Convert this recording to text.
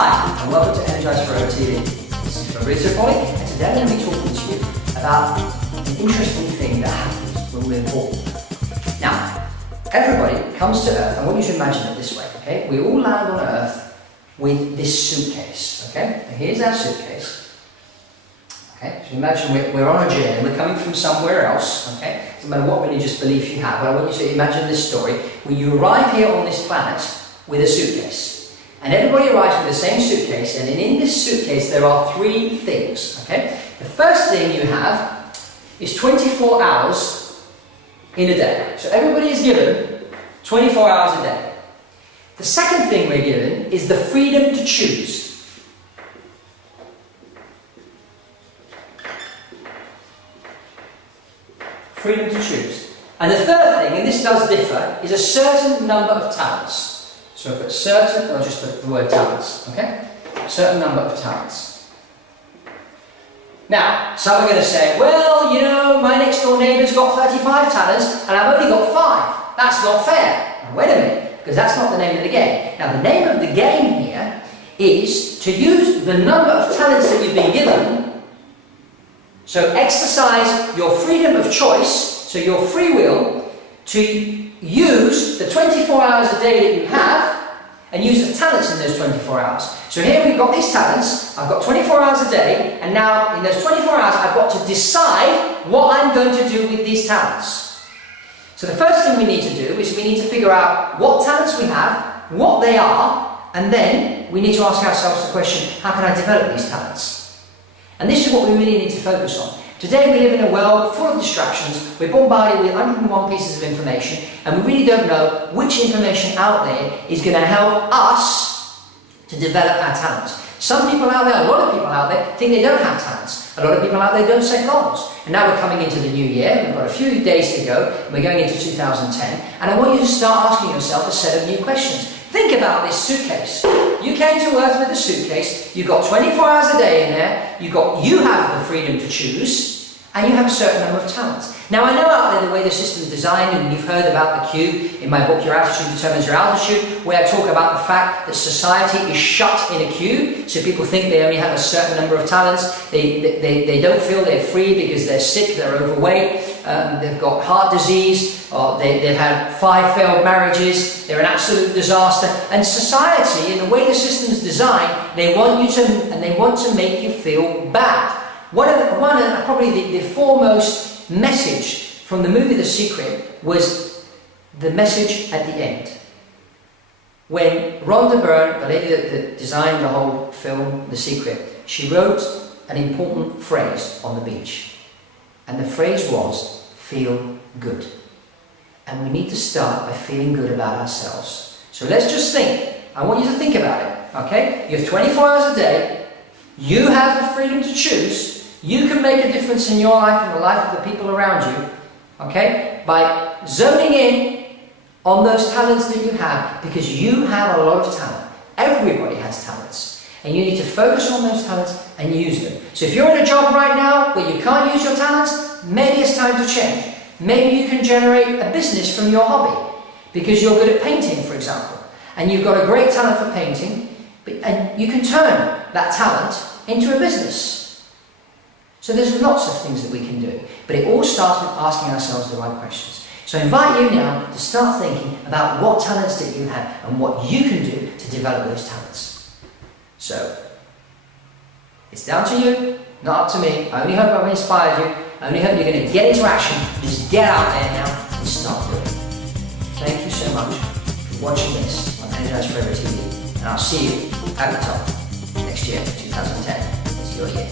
Hi, and welcome to Energize Forever TV. This is Fabrizio Poli, and today I'm going to be talking to you about an interesting thing that happens when we're born. Now, everybody comes to Earth. I want you to imagine it this way, okay? We all land on Earth with this suitcase, okay? And here's our suitcase. Okay, so imagine we're on a journey, we're coming from somewhere else, okay? Doesn't matter what religious belief you have, but I want you to imagine this story. When you arrive here on this planet with a suitcase, and everybody arrives with the same suitcase, and in this suitcase there are three things, okay? The first thing you have is 24 hours in a day. So everybody is given 24 hours a day. The second thing we're given is the freedom to choose. Freedom to choose. And the third thing, and this does differ, is a certain number of talents. So I put certain, or just put the word talents, okay? A certain number of talents. Now, some are going to say, well, you know, my next door neighbour's got 35 talents and I've only got 5. That's not fair. Now, wait a minute, because that's not the name of the game. Now, the name of the game here is to use the number of talents that you've been given. So exercise your freedom of choice, so your free will, to use the 24 hours a day that you have and use the talents in those 24 hours. So here we've got these talents, I've got 24 hours a day, and now in those 24 hours I've got to decide what I'm going to do with these talents. So the first thing we need to do is we need to figure out what talents we have, what they are, and then we need to ask ourselves the question, how can I develop these talents? And this is what we really need to focus on. Today we live in a world full of distractions. We're bombarded with 101 pieces of information, and we really don't know which information out there is going to help us to develop our talents. Some people out there, a lot of people out there, think they don't have talents. A lot of people out there don't set goals. And now we're coming into the new year, we've got a few days to go, and we're going into 2010, and I want you to start asking yourself a set of new questions. Think about this suitcase. You came to Earth with a suitcase, you've got 24 hours a day in there, you have the freedom to choose, and you have a certain number of talents. Now I know out there the way the system is designed, and you've heard about the cube in my book, Your Attitude Determines Your Altitude, where I talk about the fact that society is shut in a cube, so people think they only have a certain number of talents, they don't feel they're free because they're sick, they're overweight, they've got heart disease, or they've had 5 failed marriages, they're an absolute disaster. And society, in the way the system's designed, they want to make you feel bad. Probably the foremost message from the movie The Secret was the message at the end. When Rhonda Byrne, the lady that designed the whole film The Secret, she wrote an important phrase on the beach. And the phrase was, feel good. And we need to start by feeling good about ourselves. So let's just think. I want you to think about it, okay? You have 24 hours a day. You have the freedom to choose. You can make a difference in your life and the life of the people around you, okay? By zoning in on those talents that you have, because you have a lot of talent. Everybody has talents. And you need to focus on those talents and use them. So if you're in a job right now where you can't use your talents, maybe it's time to change. Maybe you can generate a business from your hobby because you're good at painting, for example, and you've got a great talent for painting, and you can turn that talent into a business. So there's lots of things that we can do, but it all starts with asking ourselves the right questions. So I invite you now to start thinking about what talents that you have and what you can do to develop those talents. So it's down to you, not up to me. I only hope I've inspired you. I only hope you're going to get into action. Just get out there now and start doing it. Thank you so much for watching this on Energize Forever TV. And I'll see you at the top next year, 2010. It's your year.